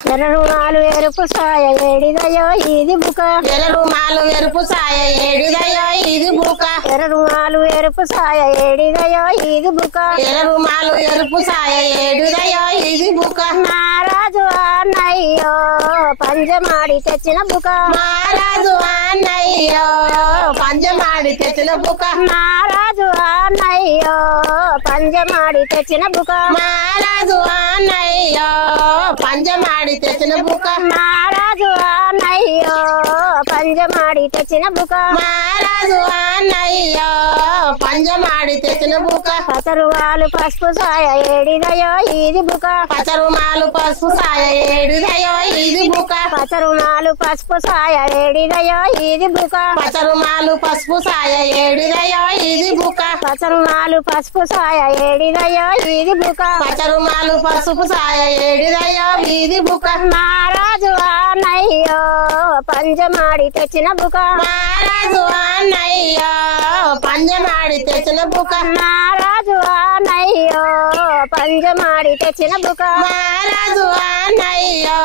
ఎర్రరుమాలు ఎరుపు సాయ ఏడిదయో ఇది బుక ఎర్రరుమాలు ఎరుపు సాయ ఏడిదయో ఇది బుక ఎర్రరుమాలు ఎరుపు సాయ ఏడిదయో ఇది బుక ఎర్రరుమాలు ఎరుపు సాయ ఏడిదయో ఇది బుక మహారాజు అన్నయ్యో పంజమాడి తెచ్చిన బుక మహారాజు అన్నయ్యో పంజమాడి తెచ్చిన బుక మహారాజు అన్నయ్యో పంజమాడి తెచ్చిన బుక మహారాజు అన్నయ్యో పంజమాడి తెచ్చిన బుక మహారాజు అన్నయ్యో పంజమాడి తెచ్చిన బుక మహారాజు అన్నయ్యో పంజమాడి తెచ్చిన బుక పసరువాలు పసుపు సాయ ఏడిదయో ఇది బుక పచరుమాలు పసుపు సాయ ఏడిదయో ఇది బుక పసరుమాలు పసుపు సాయ ఏడిదయో ఇది బుక పచరుమాలు పసుపు సాయ ఏడిదయో ఇది బుక పసరుమాలు పసుపు సాయ ఏడిదయో ఇది బుక పచరుమాలు పసుపు సాయ ఏడిదయో ఇది బుక మహారాజు అన్నయ్యో పంజమాడి తెచ్చిన బుక మహారాజు అన్నయ్యో పంజమాడి తెచ్చిన బుక మహారాజు అన్నయ్యో పంజమాడి తెచ్చిన బుక మహారాజు అన్నయ్యో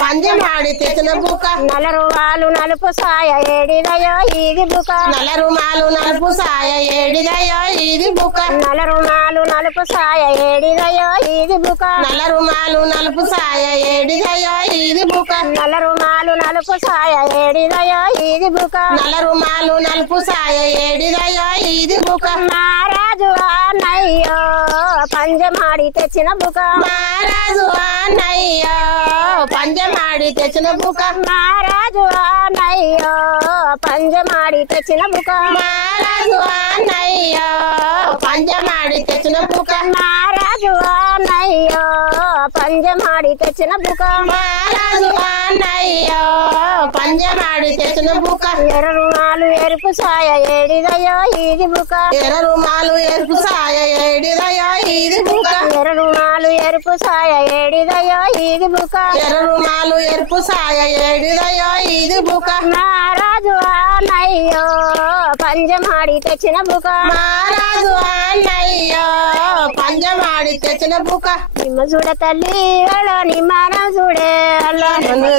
పంజమాడి తెచ్చిన బుక నలరువాలు నలుపు సాయ ఏడిదయో ఇది బుక నలరుమాలు నలుపు సాయ ఏడిదయో ఇది బుక నలరుమాలు నలుపు సాయ ఏడిదయో ఇది బుక నలరుమాలు నలుపు సాయ ఏడిదయో ఇది బుక నలరుమాలు నలుపు సాయ ఏడిదయో ఇది బుక నలరుమాలు నలుపు సాయ ఏడిదయో ఇది బుక మహారాజు అన్నయ్యో పంజమాడి తెచ్చిన బుక మహారాజు అన్నయ్యో పంజమాడి తెచ్చిన బుక మహారాజు అన్నయ్యో పంజమాడి తెచ్చిన బుక మహారాజు అన్నయ్యో పంజమాడి తెచ్చిన బుక మహారాజు అన్నయ్యో పంజమాడి తెచ్చిన బుక మహారాజు అన్నయ్యో పంజమాడి తెచ్చిన బుక ఎర్రరుమాలు ఎరుపు సాయ ఏడిదయో ఇది బుక ఎర్రరుమాలు ఎరుపు సాయ ఏడిదయో ఇది బుక ఎర్రరుమాలు ఎరుపు సాయ ఏడిదయో ఇది బుక ఎర్రరుమాలు ఎరుపు సాయ ఏడిదయో ఇది బుక మహారాజు అన్నయ్యో పంజమాడి తెచ్చిన బుక మహారాజు అన్నయ్యో పంజమాడి తెచ్చిన బుక నిమ్మ చూడ తల్లి వాళ్ళ నిమ్మానం చూడే అల్ల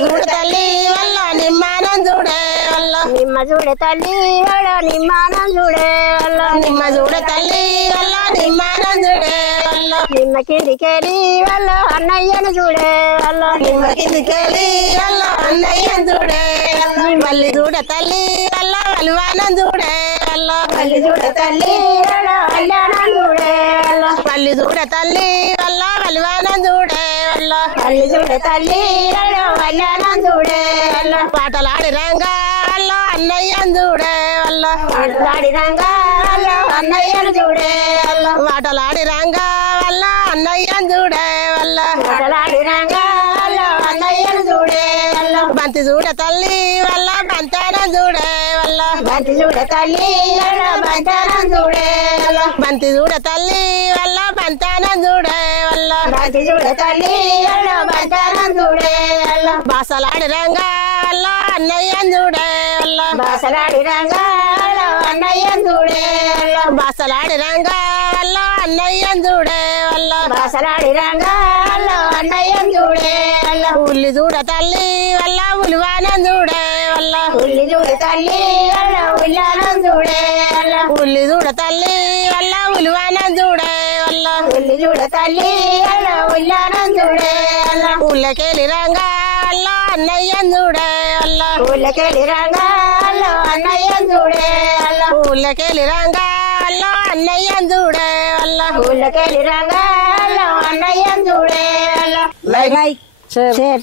చూడ తల్లి వల్ల నిమ్మానం చూడే వల్ల నిమ్మ చూడ తల్లి వాళ్ళ నిమ్మానం చూడే అల్ల నిమ్మ చూడ తల్లి వల్ల నిమ్మానం చూడే వల్ల నిమ్మ కిందికెళ్ళి వాళ్ళ అన్నయ్యను చూడే అల్ల నిమ్మ కిందికెళ్ళి వల్ల అన్నయ్యం చూడే వల్ల మళ్ళీ చూడ తల్లి వల్ల వల్వానం చూడే వల్ల మళ్ళీ చూడ తల్లి వాళ్ళ కళ్యాణం చూడే అల్ల మళ్ళీ చూడ తల్లి వల్ల వల్వానం చూడే వల్ల మళ్ళీ చూడ తల్లి వాళ్ళ కళ్యాణం చూడే అల్ల పాటలాడి రంగా వల్ల అన్నయ్యం చూడే వల్ల ఆటలాడి రంగా వాళ్ళ అన్నయ్యను చూడే అల్ల పాటలాడి రంగా వల్ల అన్నయ్యం చూడే వల్ల ఆటలాడి రంగా వాళ్ళ అన్నయ్యను చూడే అల్ల బంతి చూడ తల్లి వల్ల బంతానం చూడే వల్ల బంతి చూడ తల్లి వాళ్ళ బంటారం చూడే అల్ల బంతి చూడ తల్లి వల్ల బంతానం చూడే వల్ల బంతి చూడ తల్లి వాళ్ళ బంటారం చూడే అల్ల బాసలాడి రంగా వల్ల అన్నయ్యం చూడే వల్ల బాసలాడి రంగా వాళ్ళ అన్నయ్యను చూడే అల్ల బాసలాడి రంగా వల్ల అన్నయ్యం చూడే వల్ల బాసలాడి రంగా వాళ్ళ అన్నయ్యను చూడే అల్ల ఉల్లి చూడ తల్లి వల్ల ఉలివానం చూడే వల్ల ఉల్లి చూడ తల్లి వాళ్ళ ఉల్లానం చూడే అల్ల ఉల్లి చూడ తల్లి వల్ల ఉలివానం చూడే వల్ల ఉల్లి చూడ తల్లి వాళ్ళ ఉల్లానం చూడే అల్ల ఉల్లకెళ్ళి రంగా వల్ల అన్నయ్యం చూడే వల్ల ఊళ్ళకెళ్ళి రంగా వాళ్ళ అన్నయ్యను చూడే అల్ల ఉల్లకెళ్ళి రంగా వల్ల అన్నయ్యం చూడే వల్ల ఊళ్ళకెళ్ళి రంగా వాళ్ళ అన్నయ్యను చూడే అల్ల లైక్ షేర్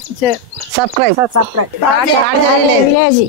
సబ్స్క్రైబ్ విలేజ్